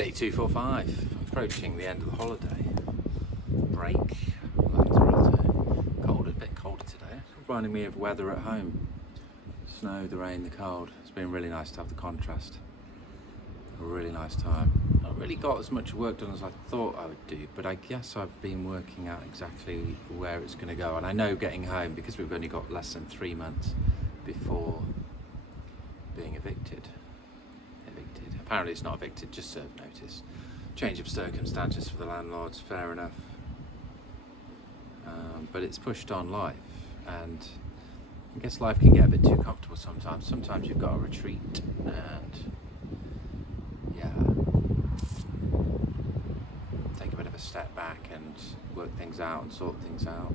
Day 245, approaching the end of the holiday break. Cold, a bit colder today. Reminding me of weather at home. Snow, the rain, the cold. It's been really nice to have the contrast. A really nice time. Not really got as much work done as I thought I would do, but I guess I've been working out exactly where it's going to go. And I know getting home, because we've only got less than 3 months before being evicted. Apparently it's not evicted, just served notice. Change of circumstances for the landlords, fair enough. But it's pushed on life, and I guess life can get a bit too comfortable sometimes. Sometimes you've got to retreat and take a bit of a step back and work things out and sort things out.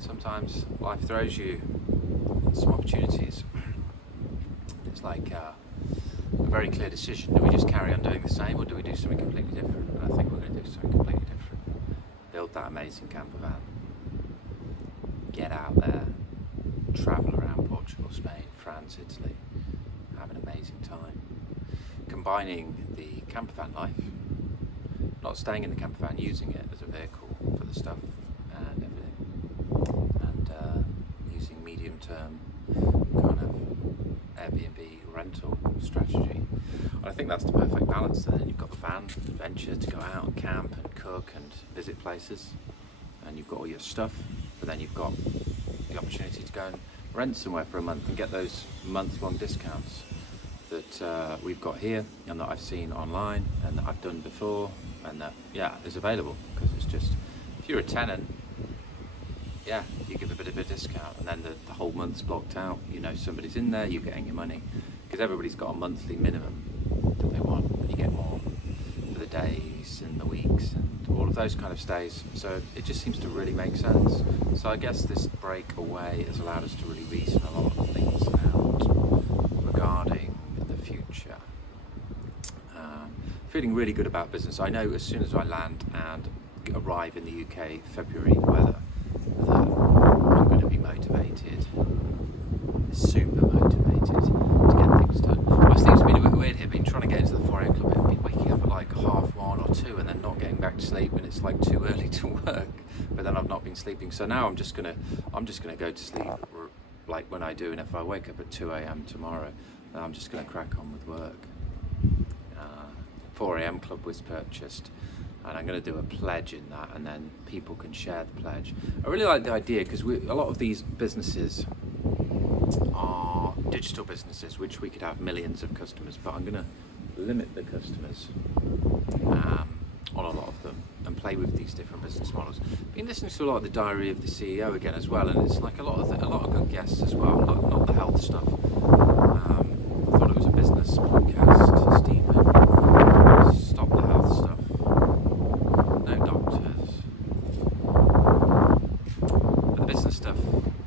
Sometimes life throws you some opportunities. It's like a very clear decision. Do we just carry on doing the same, or do we do something completely different? And I think we're going to do something completely different. Build that amazing camper van. Get out there. Travel around Portugal, Spain, France, Italy. Have an amazing time. Combining the camper van life, not staying in the camper van, using it as a vehicle for the stuff and everything. And using medium-term kind of Airbnb rental strategy. And I think that's the perfect balance. Then you've got the van adventure to go out and camp and cook and visit places, and you've got all your stuff, but then you've got the opportunity to go and rent somewhere for a month and get those month-long discounts that we've got here and that I've seen online and that I've done before, and that is available, because it's just, if you're a tenant, you give a bit of a discount, and then the whole month's blocked out. You know somebody's in there, you're getting your money, because everybody's got a monthly minimum that they want, and you get more for the days and the weeks and all of those kind of stays. So it just seems to really make sense. So I guess this break away has allowed us to really reason a lot of things out regarding the future. Feeling really good about business. I know as soon as I land and arrive in the UK February weather, that I'm going to be motivated, super motivated to get things done. I think it's been a bit weird here, been trying to get into the 4 a.m. club, I've been waking up at like 1:30 or 2 and then not getting back to sleep, and it's like too early to work, but then I've not been sleeping. So now I'm just gonna go to sleep like when I do, and if I wake up at 2 a.m. tomorrow, then I'm just gonna crack on with work. 4 a.m. club was purchased, and I'm going to do a pledge in that, and then people can share the pledge. I really like the idea, because a lot of these businesses are digital businesses, which we could have millions of customers, but I'm going to limit the customers on a lot of them and play with these different business models. Been listening to a lot of the Diary of the CEO again as well, and it's like a lot of good guests as well, not the health stuff. I thought it was a business podcast. Stephen, stop the health stuff. No doctors. But the business stuff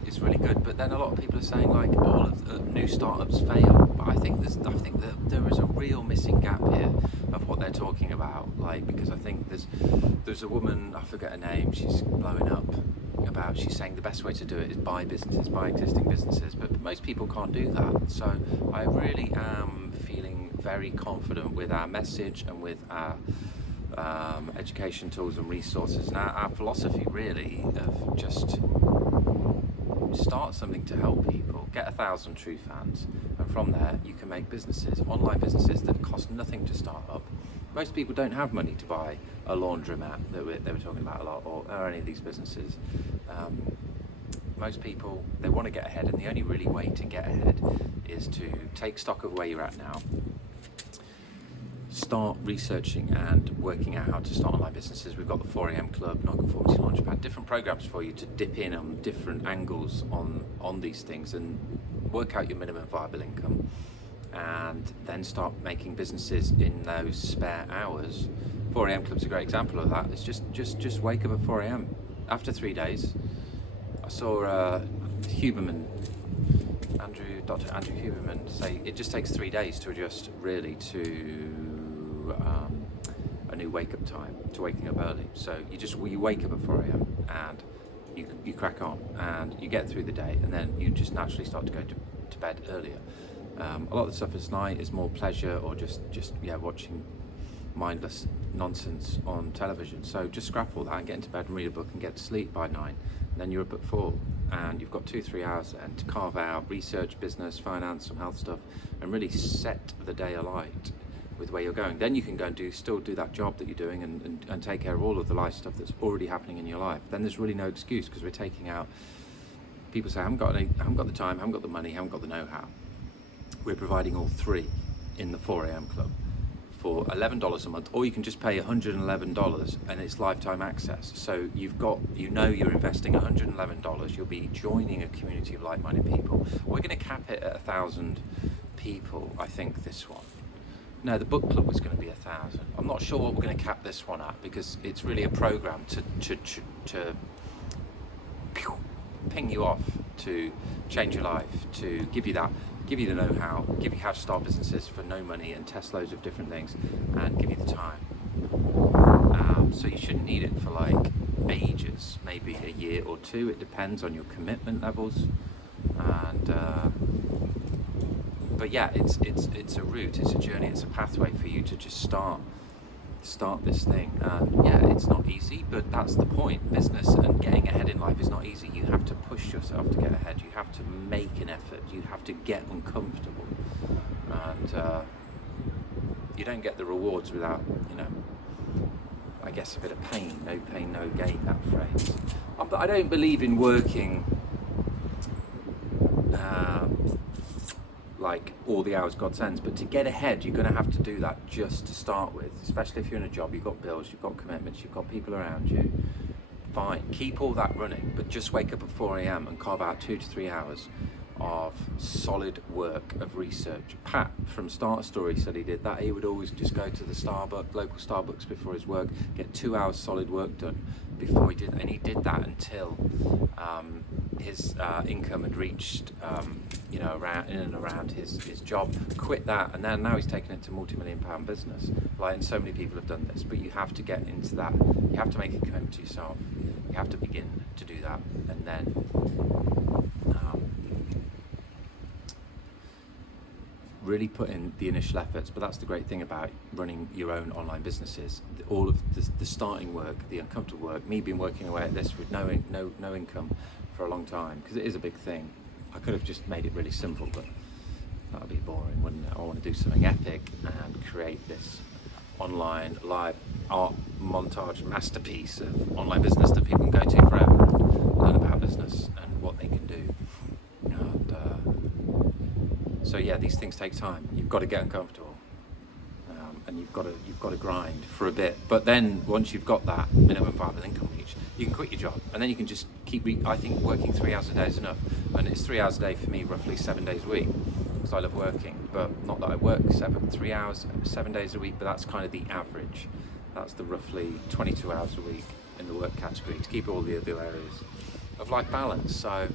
is really good. But then a lot of people are saying like all of the new startups fail. But I think that there is a real missing gap here of what they're talking about. Like, because I think there's a woman, I forget her name, she's blowing up about, she's saying the best way to do it is buy businesses, buy existing businesses, but most people can't do that. So I really am feeling very confident with our message and with our education tools and resources, and our philosophy really of just start something to help people, get 1,000 true fans, and from there you can make businesses, online businesses that cost nothing to start up. Most people don't have money to buy a laundromat that they were talking about a lot, or any of these businesses. Most people, they want to get ahead, and the only really way to get ahead is to take stock of where you're at now, start researching and working out how to start online businesses. We've got the 4 a.m. club, Non-Conformity Launchpad, different programs for you to dip in on different angles on these things and work out your minimum viable income, and then start making businesses in those spare hours. 4 a.m. club's a great example of that. It's just wake up at 4 a.m. After 3 days, I saw Huberman, Dr. Andrew Huberman, say it just takes 3 days to adjust really to a new wake-up time, to waking up early. So you wake up at 4 a.m. and you crack on and you get through the day, and then you just naturally start to go to bed earlier. A lot of the stuff at night is more pleasure, or just watching mindless nonsense on television. So just scrap all that and get into bed and read a book and get to sleep by 9. And then you're up at 4, and you've got 2-3 hours then to carve out research, business, finance, some health stuff, and really set the day alight with where you're going. Then you can go and still do that job that you're doing and take care of all of the life stuff that's already happening in your life. Then there's really no excuse, because we're taking out, people say, I haven't got the time, I haven't got the money, I haven't got the know-how. We're providing all 3 in the 4am Club for $11 a month, or you can just pay $111 and it's lifetime access. So you're investing $111, you'll be joining a community of like-minded people. We're going to cap it at 1,000 people, I think, this one. No, the book club was going to be 1,000. I'm not sure what we're going to cap this one at, because it's really a program to ping you off, to change your life, to give you the know-how, give you how to start businesses for no money and test loads of different things, and give you the time. So you shouldn't need it for like ages, maybe a year or 2. It depends on your commitment levels. And but yeah, it's a route, it's a journey, it's a pathway for you to just start this thing. Yeah, it's not easy, but that's the point. Business and getting ahead in life is not easy. You have to push yourself to get ahead. You have to make an effort. You have to get uncomfortable, and you don't get the rewards without, I guess, a bit of pain. No pain, no gain, that phrase. But I don't believe in working like all the hours God sends, but to get ahead you're going to have to do that just to start with, especially if you're in a job, you've got bills, you've got commitments, you've got people around you. Fine, keep all that running, but just wake up at 4am and carve out 2 to 3 hours of solid work of research. Pat from Starter Story said he did that. He would always just go to the local Starbucks before his work, get 2 hours solid work done before he did, and he did that until his income had reached around in and around his job. Quit that, and then now he's taken it to multi-million-pound business. And so many people have done this, but you have to get into that. You have to make a commitment to yourself. You have to begin to do that, and then really put in the initial efforts. But that's the great thing about running your own online businesses. All of the starting work, the uncomfortable work, me been working away at this with no income for a long time, because it is a big thing. I could have just made it really simple, but that would be boring, wouldn't it? I want to do something epic and create this online live art montage masterpiece of online business that people can go to forever and learn about business and what they can do. So yeah, these things take time. You've got to get uncomfortable, and you've got to grind for a bit. But then once you've got that minimum viable income reach, you can quit your job, and then you can just keep. I think working 3 hours a day is enough, and it's 3 hours a day for me, roughly 7 days a week, because I love working. But not that I work 3 hours 7 days a week, but that's kind of the average. That's the roughly 22 hours a week in the work category to keep all the other areas of life balanced. So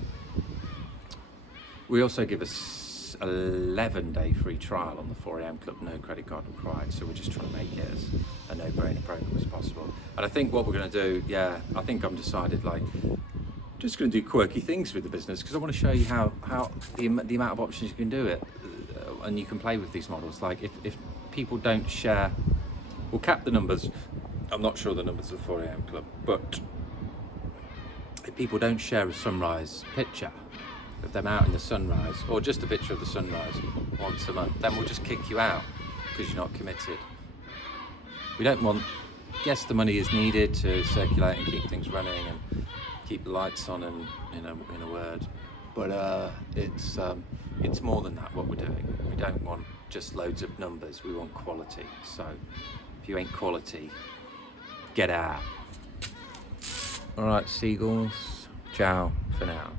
we also give us 11-day free trial on the 4am Club, no credit card required. So we're just trying to make it as a no-brainer program as possible. And I think what we're going to do, I think I'm decided, just going to do quirky things with the business, because I want to show you how the amount of options you can do it, and you can play with these models. Like if people don't share, we'll cap the numbers. I'm not sure the numbers of the 4am Club, but if people don't share a sunrise picture of them out in the sunrise, or just a picture of the sunrise once a month, then we'll just kick you out because you're not committed. We don't want, yes, the money is needed to circulate and keep things running and keep the lights on, and in a word, but it's more than that what we're doing. We don't want just loads of numbers, we want quality. So if you ain't quality, get out. All right, seagulls, ciao for now.